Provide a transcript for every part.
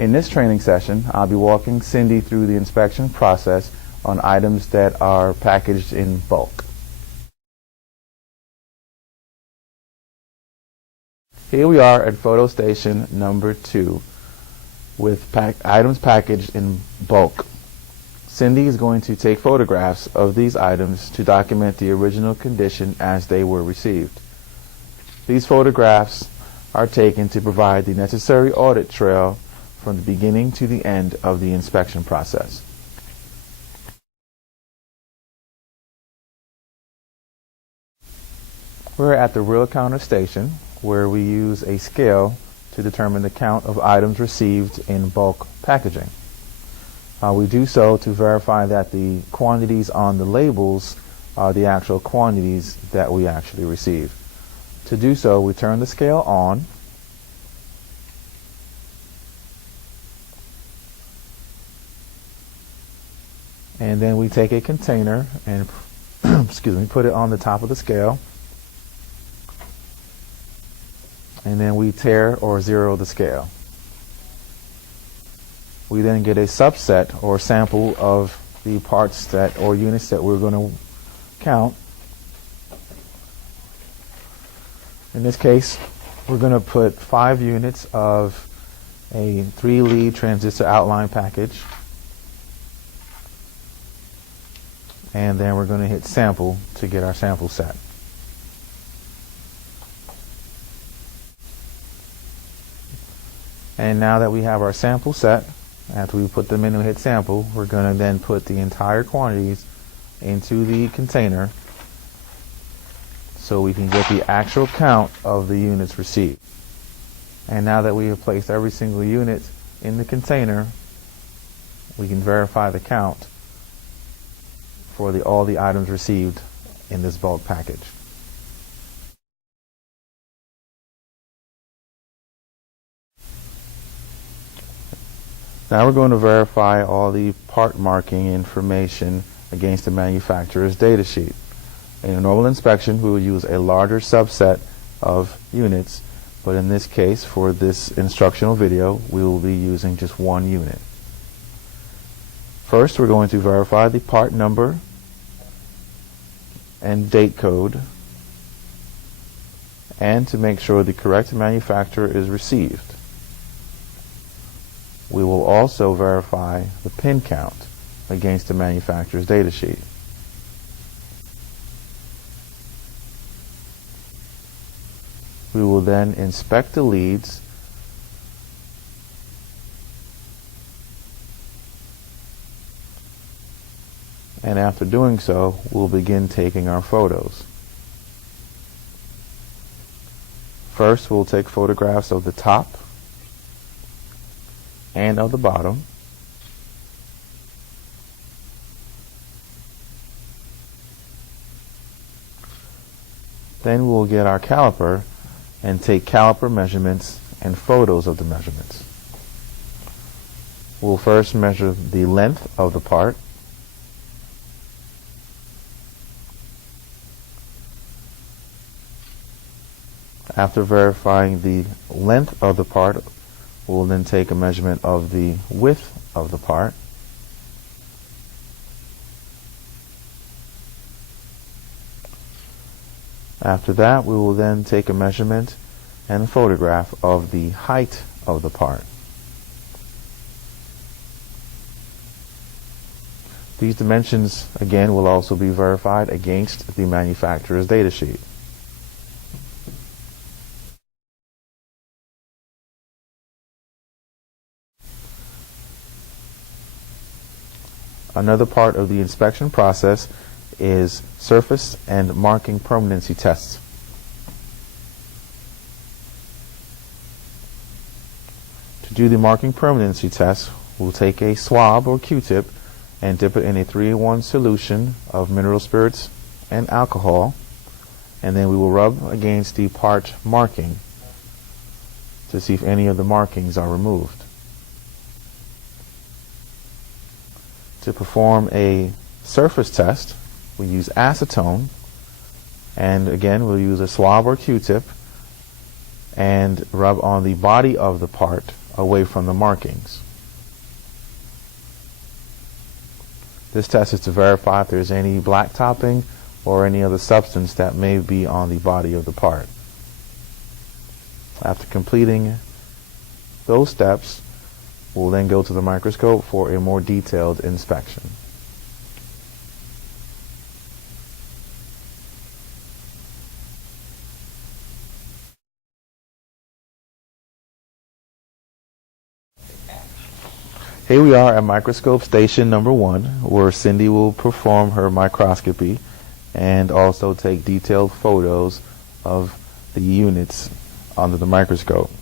In this training session, I'll be walking Cindy through the inspection process on items that are packaged in bulk. Here we are at photo station number 2 with items packaged in bulk. Cindy is going to take photographs of these items to document the original condition as they were received. These photographs are taken to provide the necessary audit trail from the beginning to the end of the inspection process. We're at the real counter station, where we use a scale to determine the count of items received in bulk packaging. We do so to verify that the quantities on the labels are the actual quantities that we actually receive. To do so, we turn the scale on, and then we take a container and put it on the top of the scale, and then we tare or zero the scale. We then get a subset or sample of the parts or units that we're going to count. In this case, we're going to put 5 units of a 3-lead transistor outline package, and then we're going to hit sample to get our sample set. And now that we have our sample set, after we put them in and hit sample, we're going to then put the entire quantities into the container so we can get the actual count of the units received. And now that we have placed every single unit in the container, we can verify the count for all the items received in this bulk package. Now we're going to verify all the part marking information against the manufacturer's data sheet. In a normal inspection, we will use a larger subset of units, but in this case, for this instructional video, we will be using just 1 unit. First, we're going to verify the part number and date code, and to make sure the correct manufacturer is received. We will also verify the pin count against the manufacturer's data sheet. We will then inspect the leads and after doing so, we'll begin taking our photos. First, we'll take photographs of the top and of the bottom. Then we'll get our caliper and take caliper measurements and photos of the measurements. We'll first measure the length of the part. After verifying the length of the part, we'll then take a measurement of the width of the part. After that, we will then take a measurement and a photograph of the height of the part. These dimensions, again, will also be verified against the manufacturer's data sheet. Another part of the inspection process is surface and marking permanency tests. To do the marking permanency test, we'll take a swab or Q-tip and dip it in a 3-in-1 solution of mineral spirits and alcohol, and then we will rub against the part marking to see if any of the markings are removed. To perform a surface test, we use acetone, and again we'll use a swab or Q-tip and rub on the body of the part away from the markings. This test is to verify if there's any black topping or any other substance that may be on the body of the part. After completing those steps, we'll then go to the microscope for a more detailed inspection. Here we are at microscope station number 1, where Cindy will perform her microscopy and also take detailed photos of the units under the microscope.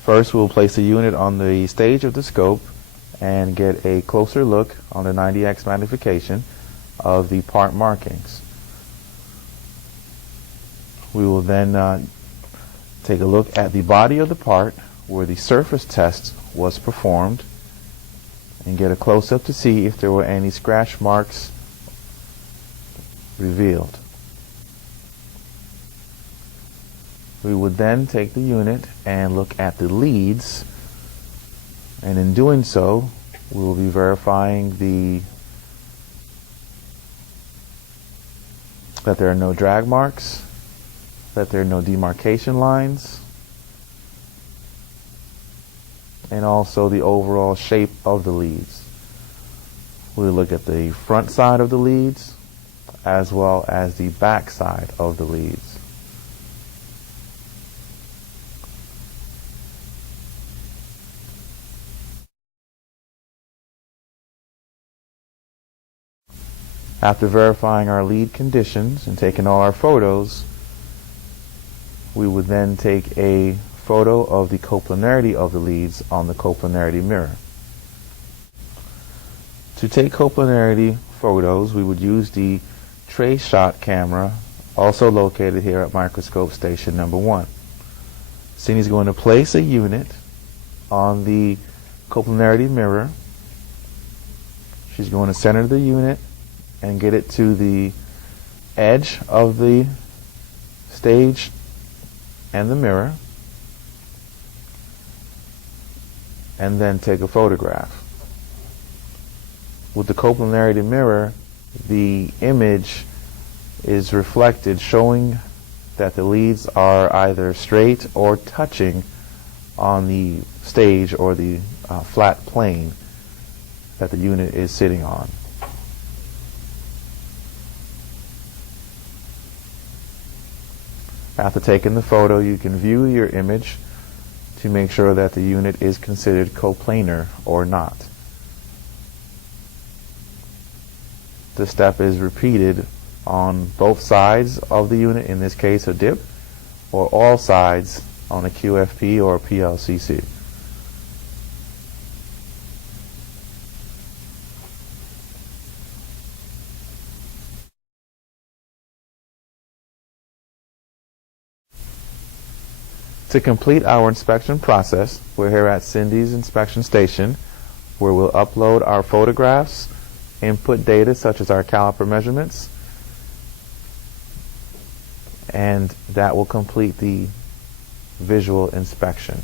First, we'll place the unit on the stage of the scope and get a closer look on the 90x magnification of the part markings. We will then take a look at the body of the part where the surface test was performed and get a close-up to see if there were any scratch marks revealed. We would then take the unit and look at the leads, and in doing so we will be verifying that there are no drag marks, that there are no demarcation lines, and also the overall shape of the leads. We'll look at the front side of the leads as well as the back side of the leads. After verifying our lead conditions and taking all our photos, we would then take a photo of the coplanarity of the leads on the coplanarity mirror. To take coplanarity photos, we would use the trace shot camera, also located here at microscope station number 1. Cindy's going to place a unit on the coplanarity mirror. She's going to center the unit and get it to the edge of the stage and the mirror, and then take a photograph. With the coplanarity mirror, the image is reflected, showing that the leads are either straight or touching on the stage or the flat plane that the unit is sitting on. After taking the photo, you can view your image to make sure that the unit is considered coplanar or not. This step is repeated on both sides of the unit, in this case a dip, or all sides on a QFP or a PLCC. To complete our inspection process, we're here at Cindy's inspection station, where we'll upload our photographs, input data such as our caliper measurements, and that will complete the visual inspection.